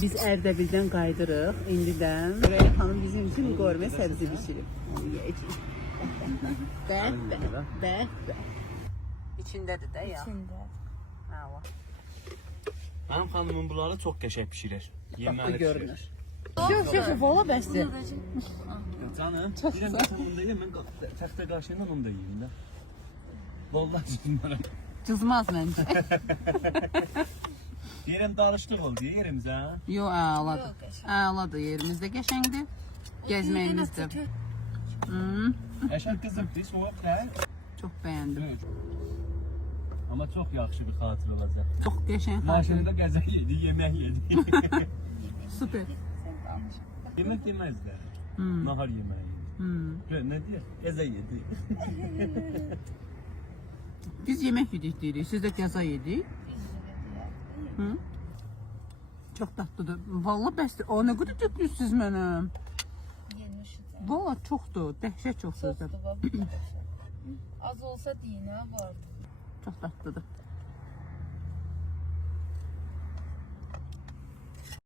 Biz Ərdəbildən qaydırıq. İndidən Reyhan xanım bizim üçün qormə səbzi bişirib. Onu yeyəcəyik. Bəh. İçindədir də ya. İçində. Ha var. Mənim xanımın bunları çox qəşəng bişirir. Bax bu görünür. Şöf, valla bəsdir. Canım, deyirəm sən onu da ye, mən təxtə qaşığıyla onu da yeyim də. Vallahi bunlara. Cızmaz məncə. Deyirəm darışdıq oldu, yerimiz ha. Yo, əladır. Əladır, yerimizdə qəşəngdir. Gəzməyimizdə. Əşər qızıbdır, soğuk hə? Çox bəyəndim. Amma çox yaxşı bir xatir olacaq. Çox qəşəng xatir. Maşında qəzək yedi, yemək yedi. Super. Yemək yeməzlər. Nahar yeməyi yedi. Nə deyir? Qəzək yedi. Biz yemək yedik deyirik, siz də qəza yedik. Çox dadlıdır. Valla bəsdir. O, nə qədər dökmüşsünüz mənəm. Valla çoxdur, dəhşət çoxdur. Az olsa deyin ha vardı. Çox dadlıdır.